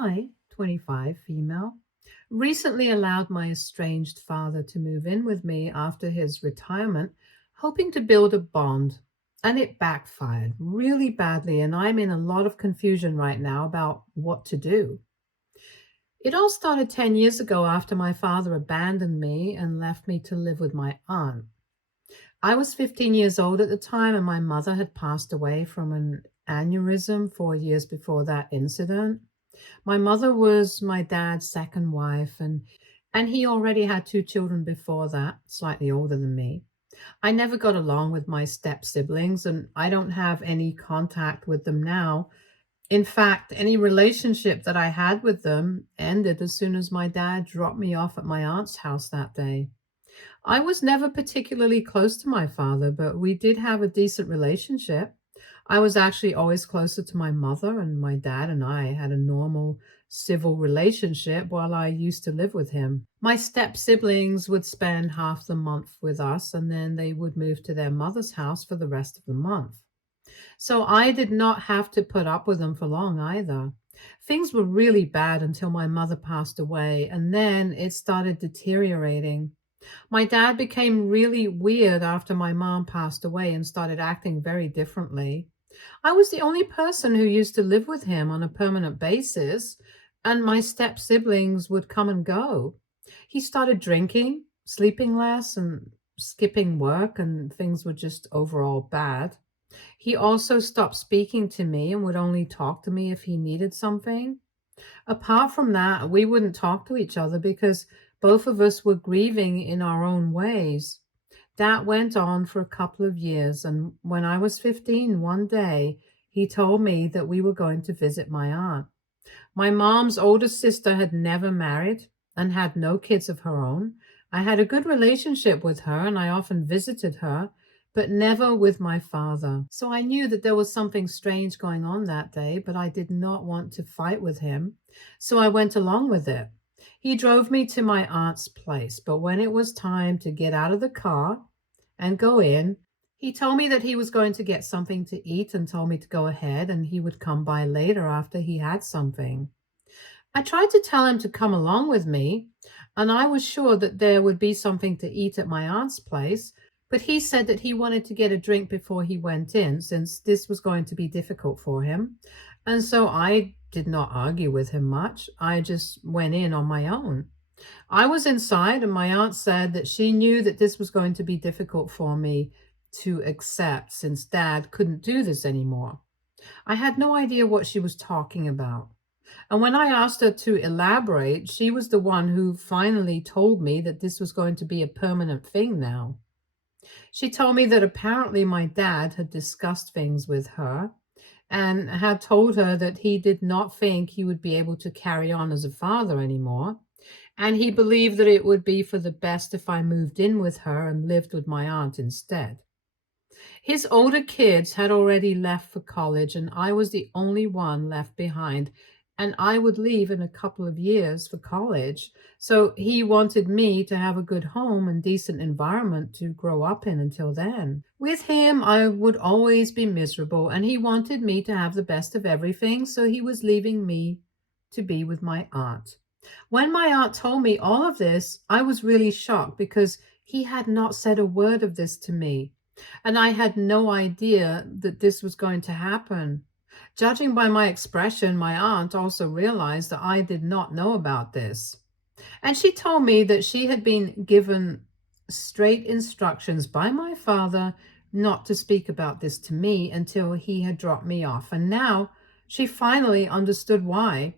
I, 25, female, recently allowed my estranged father to move in with me after his retirement, hoping to build a bond. And it backfired really badly, and I'm in a lot of confusion right now about what to do. It all started 10 years ago after my father abandoned me and left me to live with my aunt. I was 15 years old at the time, and my mother had passed away from an aneurysm 4 years before that incident. My mother was my dad's second wife, and he already had two children before that, slightly older than me. I never got along with my step siblings, and I don't have any contact with them now. In fact, any relationship that I had with them ended as soon as my dad dropped me off at my aunt's house that day. I was never particularly close to my father, but we did have a decent relationship. I was actually always closer to my mother, and my dad and I had a normal civil relationship while I used to live with him. My step siblings would spend half the month with us, and then they would move to their mother's house for the rest of the month. So I did not have to put up with them for long either. Things were really bad until my mother passed away, and then it started deteriorating. My dad became really weird after my mom passed away and started acting very differently. I was the only person who used to live with him on a permanent basis, and my step siblings would come and go. He started drinking, sleeping less, and skipping work, and things were just overall bad. He also stopped speaking to me and would only talk to me if he needed something. Apart from that, we wouldn't talk to each other because both of us were grieving in our own ways. That went on for a couple of years, and when I was 15, one day, he told me that we were going to visit my aunt. My mom's older sister had never married and had no kids of her own. I had a good relationship with her, and I often visited her, but never with my father. So I knew that there was something strange going on that day, but I did not want to fight with him. So I went along with it. He drove me to my aunt's place, but when it was time to get out of the car and go in, he told me that he was going to get something to eat and told me to go ahead and he would come by later after he had something. I tried to tell him to come along with me, and I was sure that there would be something to eat at my aunt's place, but he said that he wanted to get a drink before he went in, since this was going to be difficult for him. And so I did not argue with him much. I just went in on my own. I was inside, and my aunt said that she knew that this was going to be difficult for me to accept since dad couldn't do this anymore. I had no idea what she was talking about. And when I asked her to elaborate, she was the one who finally told me that this was going to be a permanent thing now. She told me that apparently my dad had discussed things with her and had told her that he did not think he would be able to carry on as a father anymore. And he believed that it would be for the best if I moved in with her and lived with my aunt instead. His older kids had already left for college, and I was the only one left behind. And I would leave in a couple of years for college. So he wanted me to have a good home and decent environment to grow up in until then. With him, I would always be miserable, and he wanted me to have the best of everything. So he was leaving me to be with my aunt. When my aunt told me all of this, I was really shocked because he had not said a word of this to me. And I had no idea that this was going to happen. Judging by my expression, my aunt also realized that I did not know about this. And she told me that she had been given straight instructions by my father not to speak about this to me until he had dropped me off. And now she finally understood why.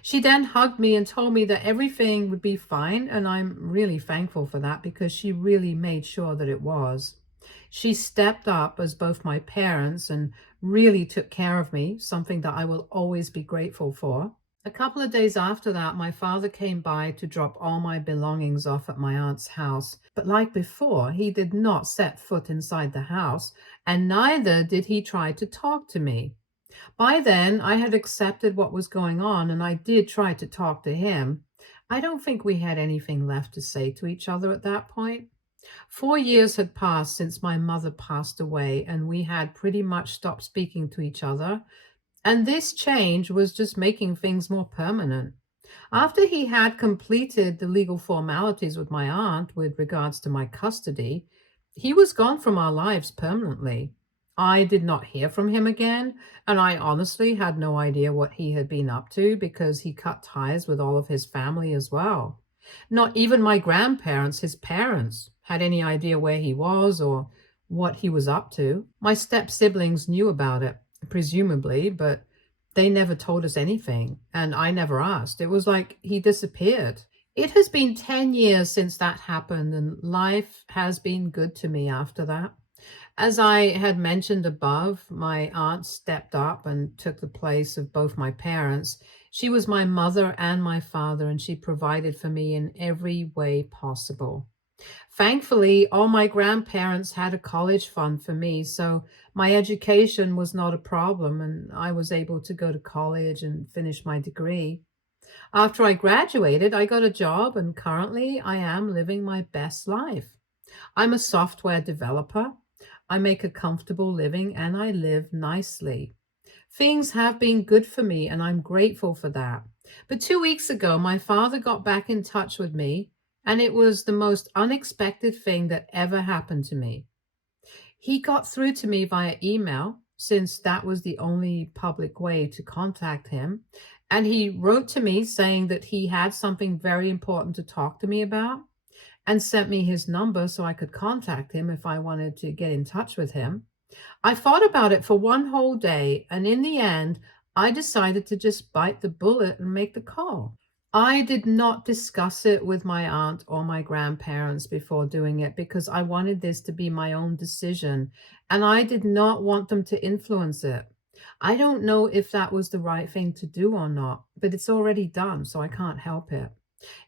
She then hugged me and told me that everything would be fine, and I'm really thankful for that because she really made sure that it was. She stepped up as both my parents and really took care of me, something that I will always be grateful for. A couple of days after that, my father came by to drop all my belongings off at my aunt's house. But like before, he did not set foot inside the house, and neither did he try to talk to me. By then, I had accepted what was going on, and I did try to talk to him. I don't think we had anything left to say to each other at that point. 4 years had passed since my mother passed away, and we had pretty much stopped speaking to each other. And this change was just making things more permanent. After he had completed the legal formalities with my aunt with regards to my custody, he was gone from our lives permanently. I did not hear from him again, and I honestly had no idea what he had been up to because he cut ties with all of his family as well. Not even my grandparents, his parents, had any idea where he was or what he was up to. My step siblings knew about it, presumably, but they never told us anything, and I never asked. It was like he disappeared. It has been 10 years since that happened, and life has been good to me after that. As I had mentioned above, my aunt stepped up and took the place of both my parents. She was my mother and my father, and she provided for me in every way possible. Thankfully, all my grandparents had a college fund for me, so my education was not a problem, and I was able to go to college and finish my degree. After I graduated, I got a job, and currently I am living my best life. I'm a software developer. I make a comfortable living, and I live nicely. Things have been good for me, and I'm grateful for that. But 2 weeks ago, my father got back in touch with me, and it was the most unexpected thing that ever happened to me. He got through to me via email, since that was the only public way to contact him. And he wrote to me saying that he had something very important to talk to me about and sent me his number so I could contact him if I wanted to get in touch with him. I thought about it for one whole day, and in the end, I decided to just bite the bullet and make the call. I did not discuss it with my aunt or my grandparents before doing it because I wanted this to be my own decision and I did not want them to influence it. I don't know if that was the right thing to do or not, but it's already done, so I can't help it.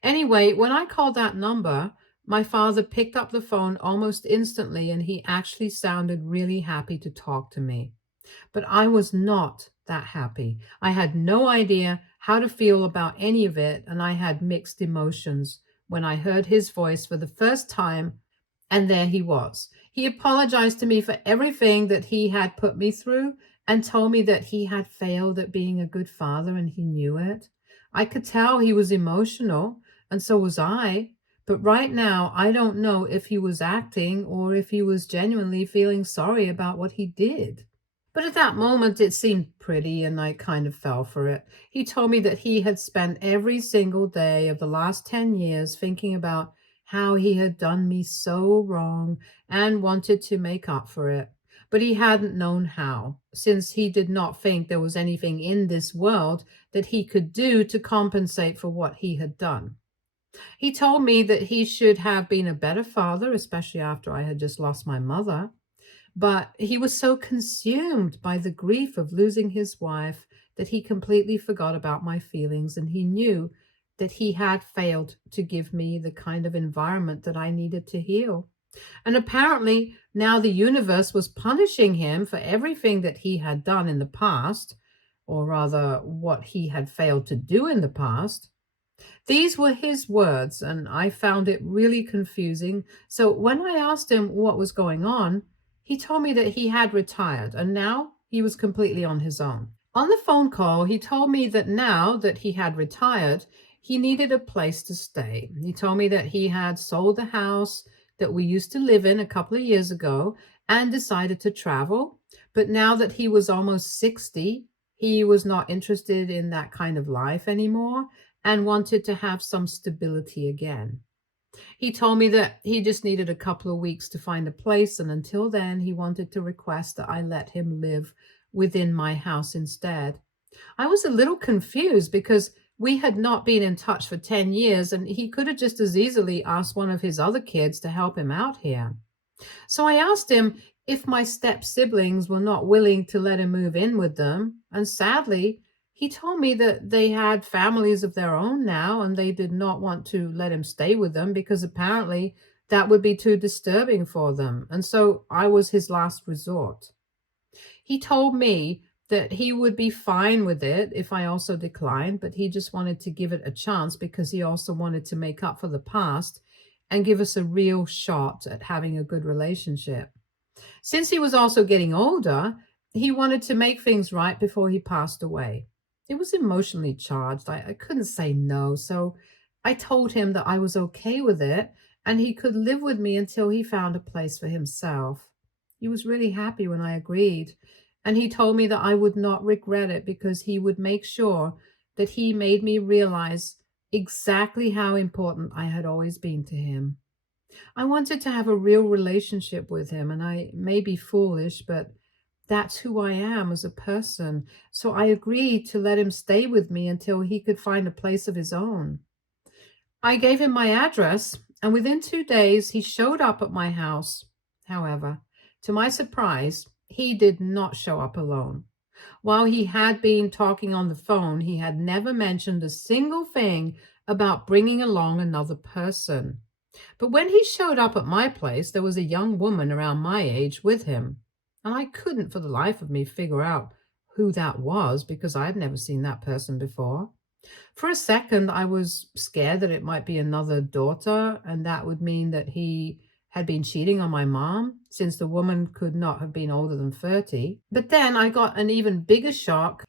Anyway, when I called that number, my father picked up the phone almost instantly and he actually sounded really happy to talk to me. But I was not that happy. I had no idea how to feel about any of it, and I had mixed emotions when I heard his voice for the first time, and there he was. He apologized to me for everything that he had put me through and told me that he had failed at being a good father and he knew it. I could tell he was emotional, and so was I. But right now, I don't know if he was acting or if he was genuinely feeling sorry about what he did. But at that moment, it seemed pretty, and I kind of fell for it. He told me that he had spent every single day of the last 10 years thinking about how he had done me so wrong and wanted to make up for it. But he hadn't known how, since he did not think there was anything in this world that he could do to compensate for what he had done. He told me that he should have been a better father, especially after I had just lost my mother. But he was so consumed by the grief of losing his wife that he completely forgot about my feelings, and he knew that he had failed to give me the kind of environment that I needed to heal. And apparently, now the universe was punishing him for everything that he had done in the past, or rather, what he had failed to do in the past. These were his words, and I found it really confusing. So when I asked him what was going on, he told me that he had retired and now he was completely on his own. On the phone call, he told me that now that he had retired, he needed a place to stay. He told me that he had sold the house that we used to live in a couple of years ago and decided to travel. But now that he was almost 60, he was not interested in that kind of life anymore and wanted to have some stability again. He told me that he just needed a couple of weeks to find a place, and until then, he wanted to request that I let him live within my house instead. I was a little confused because we had not been in touch for 10 years, and he could have just as easily asked one of his other kids to help him out here. So I asked him if my step siblings were not willing to let him move in with them, and sadly, he told me that they had families of their own now and they did not want to let him stay with them because apparently that would be too disturbing for them. And so I was his last resort. He told me that he would be fine with it if I also declined, but he just wanted to give it a chance because he also wanted to make up for the past and give us a real shot at having a good relationship. Since he was also getting older, He wanted to make things right before he passed away. It was emotionally charged. I couldn't say no, so I told him that I was okay with it and he could live with me until he found a place for himself. He was really happy when I agreed, and he told me that I would not regret it because he would make sure that he made me realize exactly how important I had always been to him. I wanted to have a real relationship with him, and I may be foolish, but that's who I am as a person. So I agreed to let him stay with me until he could find a place of his own. I gave him my address, and within 2 days, he showed up at my house. However, to my surprise, he did not show up alone. While he had been talking on the phone, he had never mentioned a single thing about bringing along another person. But when he showed up at my place, there was a young woman around my age with him. And I couldn't for the life of me figure out who that was because I'd never seen that person before. For a second, I was scared that it might be another daughter, and that would mean that he had been cheating on my mom, since the woman could not have been older than 30. But then I got an even bigger shock,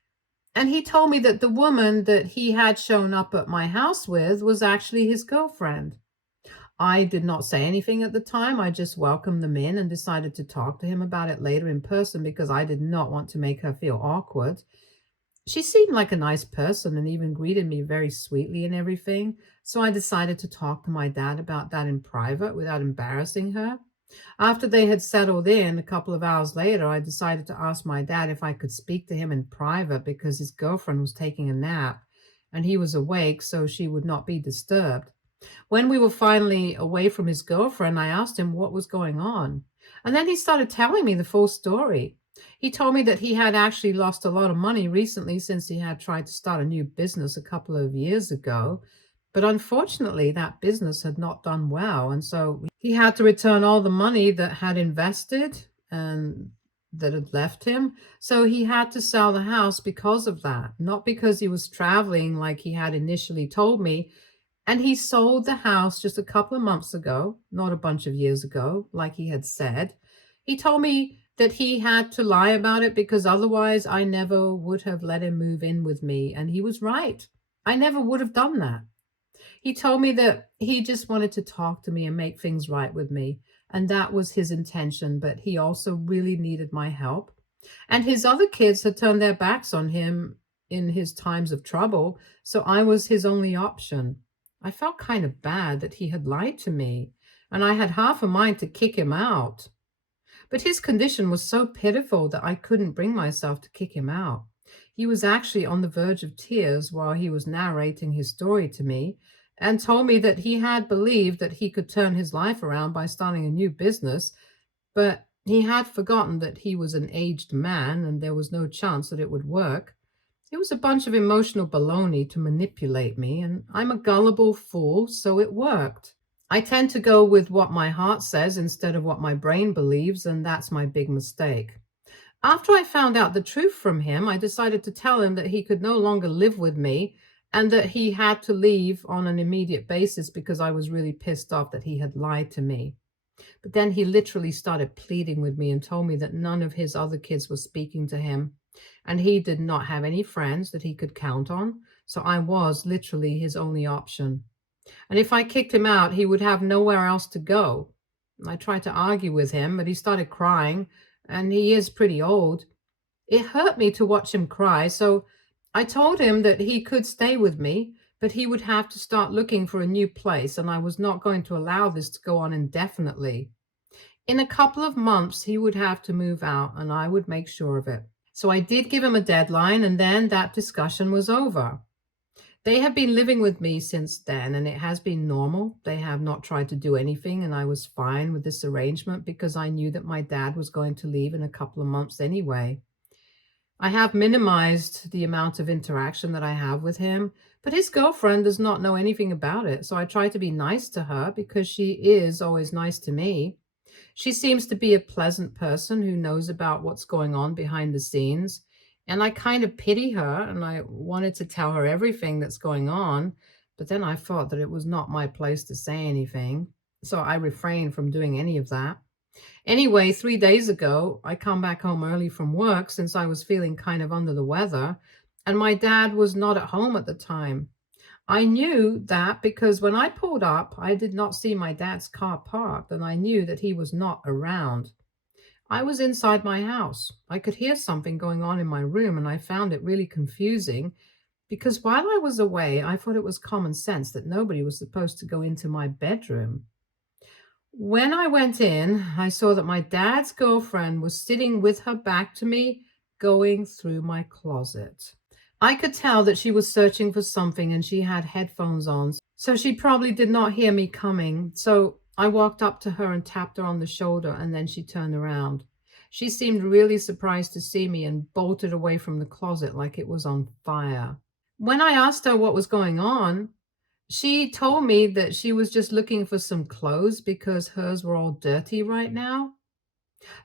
and he told me that the woman that he had shown up at my house with was actually his girlfriend. I did not say anything at the time. I just welcomed them in and decided to talk to him about it later in person because I did not want to make her feel awkward. She seemed like a nice person and even greeted me very sweetly and everything. So I decided to talk to my dad about that in private without embarrassing her. After they had settled in, a couple of hours later, I decided to ask my dad if I could speak to him in private because his girlfriend was taking a nap and he was awake, so she would not be disturbed. When we were finally away from his girlfriend, I asked him what was going on. And then he started telling me the full story. He told me that he had actually lost a lot of money recently since he had tried to start a new business a couple of years ago. But unfortunately, that business had not done well. And so he had to return all the money that had invested and that had left him. So he had to sell the house because of that, not because he was traveling like he had initially told me, and he sold the house just a couple of months ago, not a bunch of years ago, like he had said. He told me that he had to lie about it because otherwise I never would have let him move in with me. And he was right. I never would have done that. He told me that he just wanted to talk to me and make things right with me. And that was his intention, but he also really needed my help. And his other kids had turned their backs on him in his times of trouble, so I was his only option. I felt kind of bad that he had lied to me, and I had half a mind to kick him out. But his condition was so pitiful that I couldn't bring myself to kick him out. He was actually on the verge of tears while he was narrating his story to me and told me that he had believed that he could turn his life around by starting a new business, but he had forgotten that he was an aged man and there was no chance that it would work. It was a bunch of emotional baloney to manipulate me, and I'm a gullible fool, so it worked. I tend to go with what my heart says instead of what my brain believes, and that's my big mistake. After I found out the truth from him, I decided to tell him that he could no longer live with me and that he had to leave on an immediate basis because I was really pissed off that he had lied to me. But then he literally started pleading with me and told me that none of his other kids were speaking to him, and he did not have any friends that he could count on. So I was literally his only option. And if I kicked him out, he would have nowhere else to go. I tried to argue with him, but he started crying, and he is pretty old. It hurt me to watch him cry, so I told him that he could stay with me, but he would have to start looking for a new place, and I was not going to allow this to go on indefinitely. In a couple of months, he would have to move out, and I would make sure of it. So I did give him a deadline, and then that discussion was over. They have been living with me since then, and it has been normal. They have not tried to do anything, and I was fine with this arrangement because I knew that my dad was going to leave in a couple of months anyway. I have minimized the amount of interaction that I have with him, but his girlfriend does not know anything about it, so I try to be nice to her because she is always nice to me. She seems to be a pleasant person who knows about what's going on behind the scenes, and I kind of pity her, and I wanted to tell her everything that's going on, but then I thought that it was not my place to say anything, so I refrained from doing any of that. Anyway, 3 days ago, I come back home early from work since I was feeling kind of under the weather, and my dad was not at home at the time. I knew that because when I pulled up, I did not see my dad's car parked, and I knew that he was not around. I was inside my house. I could hear something going on in my room, and I found it really confusing because while I was away, I thought it was common sense that nobody was supposed to go into my bedroom. When I went in, I saw that my dad's girlfriend was sitting with her back to me, going through my closet. I could tell that she was searching for something and she had headphones on, so she probably did not hear me coming. So I walked up to her and tapped her on the shoulder, and then she turned around. She seemed really surprised to see me and bolted away from the closet like it was on fire. When I asked her what was going on, she told me that she was just looking for some clothes because hers were all dirty right now.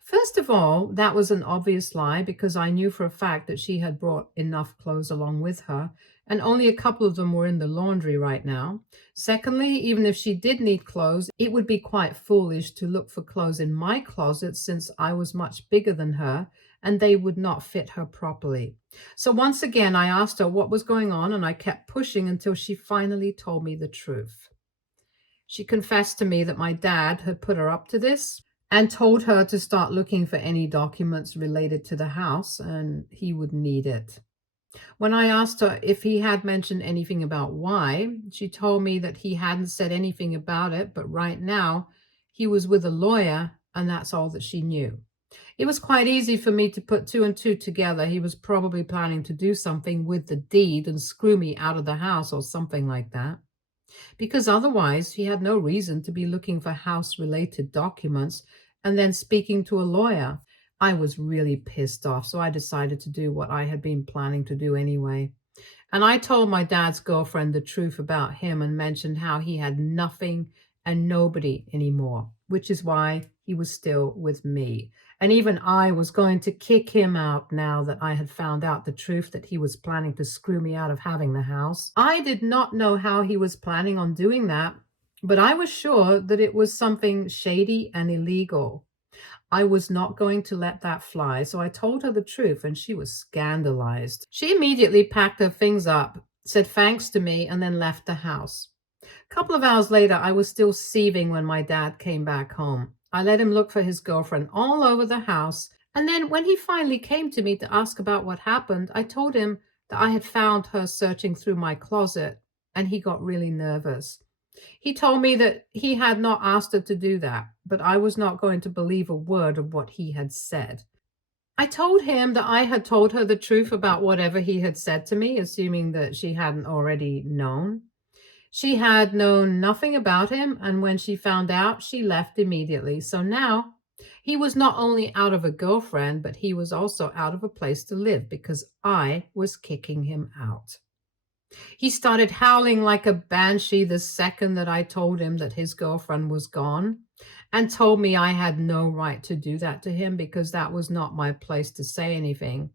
First of all, that was an obvious lie because I knew for a fact that she had brought enough clothes along with her, and only a couple of them were in the laundry right now. Secondly, even if she did need clothes, it would be quite foolish to look for clothes in my closet since I was much bigger than her and they would not fit her properly. So once again, I asked her what was going on, and I kept pushing until she finally told me the truth. She confessed to me that my dad had put her up to this and told her to start looking for any documents related to the house, and he would need it. When I asked her if he had mentioned anything about why, she told me that he hadn't said anything about it, but right now he was with a lawyer, and that's all that she knew. It was quite easy for me to put two and two together. He was probably planning to do something with the deed and screw me out of the house or something like that, because otherwise he had no reason to be looking for house-related documents and then speaking to a lawyer. I was really pissed off, so I decided to do what I had been planning to do anyway. And I told my dad's girlfriend the truth about him and mentioned how he had nothing and nobody anymore, which is why he was still with me. And even I was going to kick him out now that I had found out the truth that he was planning to screw me out of having the house. I did not know how he was planning on doing that, but I was sure that it was something shady and illegal. I was not going to let that fly, so I told her the truth, and she was scandalized. She immediately packed her things up, said thanks to me, and then left the house. A couple of hours later, I was still seething when my dad came back home. I let him look for his girlfriend all over the house, and then when he finally came to me to ask about what happened, I told him that I had found her searching through my closet, and he got really nervous. He told me that he had not asked her to do that, but I was not going to believe a word of what he had said. I told him that I had told her the truth about whatever he had said to me, assuming that she hadn't already known. She had known nothing about him, and when she found out, she left immediately. So now he was not only out of a girlfriend, but he was also out of a place to live because I was kicking him out. He started howling like a banshee the second that I told him that his girlfriend was gone, and told me I had no right to do that to him because that was not my place to say anything.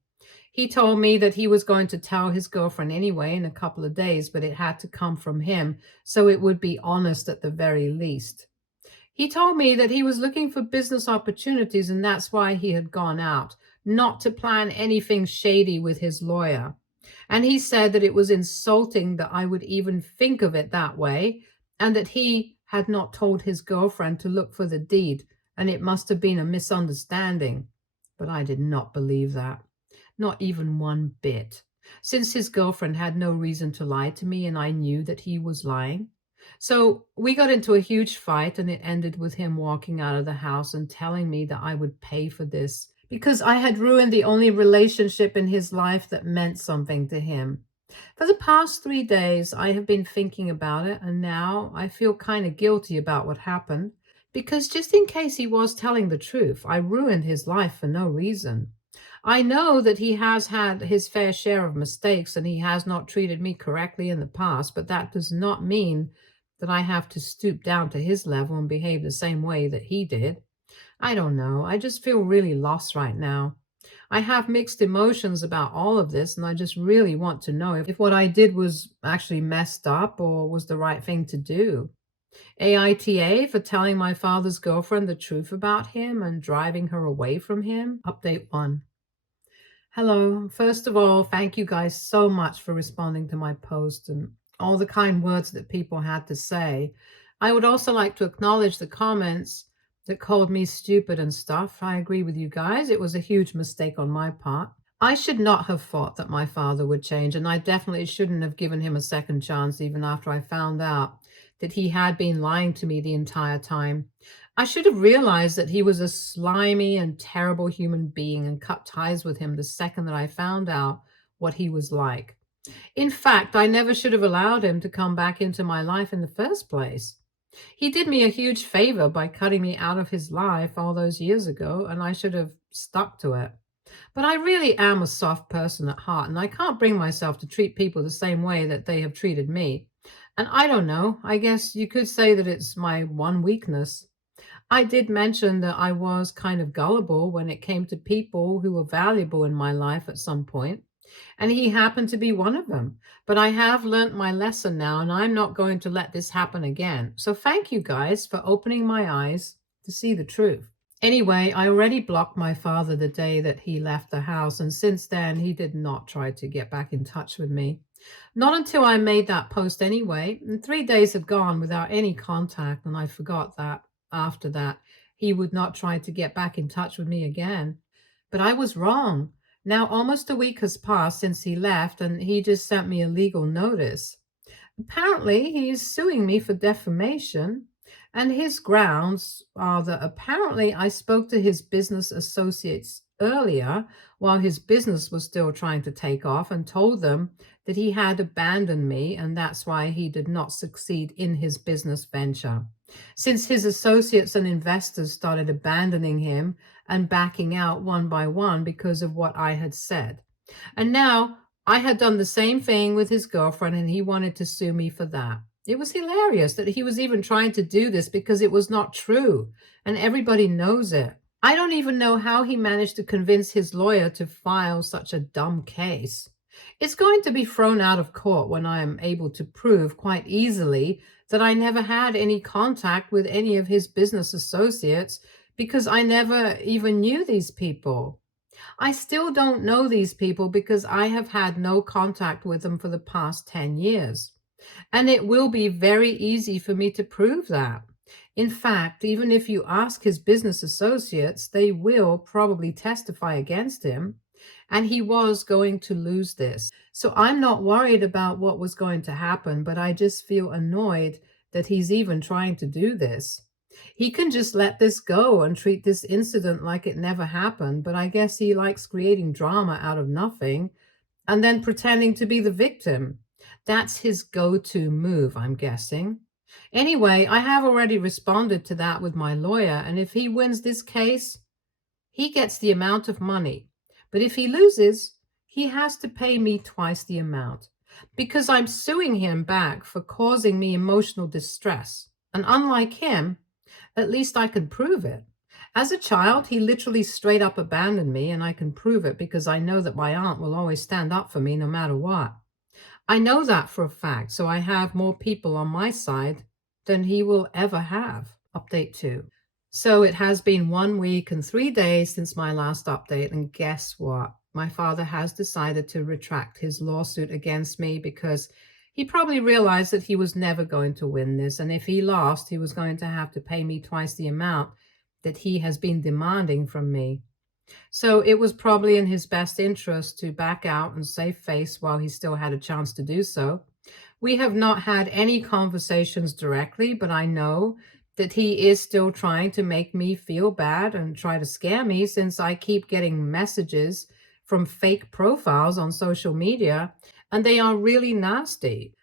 He told me that he was going to tell his girlfriend anyway in a couple of days, but it had to come from him, so it would be honest at the very least. He told me that he was looking for business opportunities and that's why he had gone out, not to plan anything shady with his lawyer. And he said that it was insulting that I would even think of it that way, and that he had not told his girlfriend to look for the deed, and it must have been a misunderstanding. But I did not believe that, not even one bit, since his girlfriend had no reason to lie to me, and I knew that he was lying. So we got into a huge fight, and it ended with him walking out of the house and telling me that I would pay for this because I had ruined the only relationship in his life that meant something to him. For the past 3 days, I have been thinking about it, and now I feel kind of guilty about what happened because just in case he was telling the truth, I ruined his life for no reason. I know that he has had his fair share of mistakes and he has not treated me correctly in the past, but that does not mean that I have to stoop down to his level and behave the same way that he did. I don't know. I just feel really lost right now. I have mixed emotions about all of this, and I just really want to know if what I did was actually messed up or was the right thing to do. AITA for telling my father's girlfriend the truth about him and driving her away from him. Update 1. Hello. First of all, thank you guys so much for responding to my post and all the kind words that people had to say. I would also like to acknowledge the comments that called me stupid and stuff. I agree with you guys. It was a huge mistake on my part. I should not have thought that my father would change, and I definitely shouldn't have given him a second chance even after I found out that he had been lying to me the entire time. I should have realized that he was a slimy and terrible human being and cut ties with him the second that I found out what he was like. In fact, I never should have allowed him to come back into my life in the first place. He did me a huge favor by cutting me out of his life all those years ago, and I should have stuck to it. But I really am a soft person at heart, and I can't bring myself to treat people the same way that they have treated me. And I don't know, I guess you could say that it's my one weakness. I did mention that I was kind of gullible when it came to people who were valuable in my life at some point, and he happened to be one of them. But I have learnt my lesson now, and I'm not going to let this happen again. So thank you guys for opening my eyes to see the truth. Anyway, I already blocked my father the day that he left the house, and since then he did not try to get back in touch with me. Not until I made that post anyway, and 3 days had gone without any contact, and I forgot that after that he would not try to get back in touch with me again. But I was wrong. Now almost a week has passed since he left, and he just sent me a legal notice. Apparently, he's suing me for defamation, and his grounds are that apparently I spoke to his business associates earlier while his business was still trying to take off and told them that he had abandoned me, and that's why he did not succeed in his business venture. Since his associates and investors started abandoning him and backing out one by one because of what I had said. And now I had done the same thing with his girlfriend, and he wanted to sue me for that. It was hilarious that he was even trying to do this because it was not true, and everybody knows it. I don't even know how he managed to convince his lawyer to file such a dumb case. It's going to be thrown out of court when I am able to prove quite easily that I never had any contact with any of his business associates because I never even knew these people. I still don't know these people because I have had no contact with them for the past 10 years. And it will be very easy for me to prove that. In fact, even if you ask his business associates, they will probably testify against him, and he was going to lose this. So I'm not worried about what was going to happen, but I just feel annoyed that he's even trying to do this. He can just let this go and treat this incident like it never happened, but I guess he likes creating drama out of nothing and then pretending to be the victim. That's his go-to move, I'm guessing. Anyway, I have already responded to that with my lawyer, and if he wins this case, he gets the amount of money. But if he loses, he has to pay me twice the amount because I'm suing him back for causing me emotional distress. And unlike him, at least I can prove it. As a child, he literally straight up abandoned me, and I can prove it because I know that my aunt will always stand up for me no matter what. I know that for a fact, so I have more people on my side than he will ever have. Update 2. So it has been 1 week and 3 days since my last update, and guess what? My father has decided to retract his lawsuit against me because he probably realized that he was never going to win this, and if he lost, he was going to have to pay me twice the amount that he has been demanding from me. So it was probably in his best interest to back out and save face while he still had a chance to do so. We have not had any conversations directly, but I know that he is still trying to make me feel bad and try to scare me since I keep getting messages from fake profiles on social media, and they are really nasty.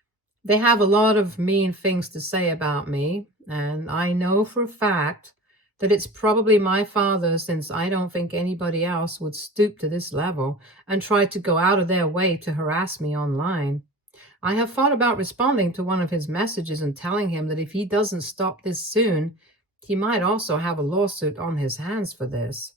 They have a lot of mean things to say about me, and I know for a fact that it's probably my father, since I don't think anybody else would stoop to this level and try to go out of their way to harass me online. I have thought about responding to one of his messages and telling him that if he doesn't stop this soon, he might also have a lawsuit on his hands for this.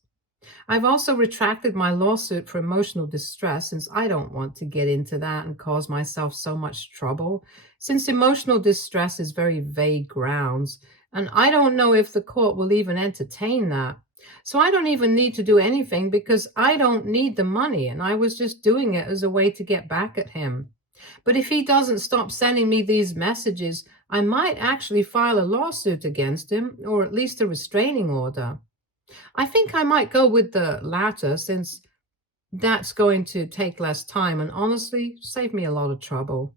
I've also retracted my lawsuit for emotional distress since I don't want to get into that and cause myself so much trouble, since emotional distress is very vague grounds, and I don't know if the court will even entertain that. So I don't even need to do anything because I don't need the money, and I was just doing it as a way to get back at him. But if he doesn't stop sending me these messages, I might actually file a lawsuit against him, or at least a restraining order. I think I might go with the latter since that's going to take less time and honestly save me a lot of trouble.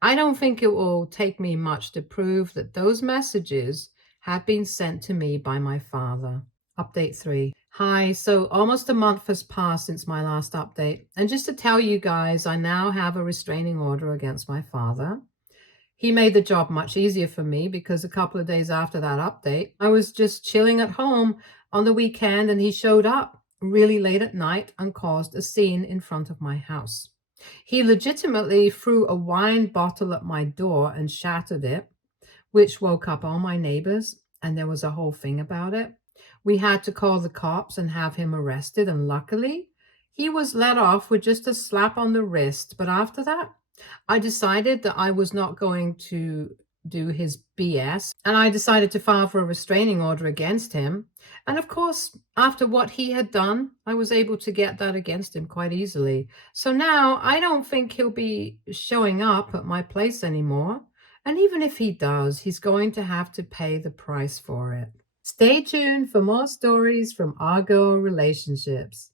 I don't think it will take me much to prove that those messages have been sent to me by my father. Update 3. Hi, so almost a month has passed since my last update. And just to tell you guys, I now have a restraining order against my father. He made the job much easier for me because a couple of days after that update, I was just chilling at home on the weekend and he showed up really late at night and caused a scene in front of my house. He legitimately threw a wine bottle at my door and shattered it, which woke up all my neighbors, and there was a whole thing about it. We had to call the cops and have him arrested, and luckily, he was let off with just a slap on the wrist. But after that, I decided that I was not going to do his BS, and I decided to file for a restraining order against him. And of course, after what he had done, I was able to get that against him quite easily. So now I don't think he'll be showing up at my place anymore. And even if he does, he's going to have to pay the price for it. Stay tuned for more stories from Argo Relationships.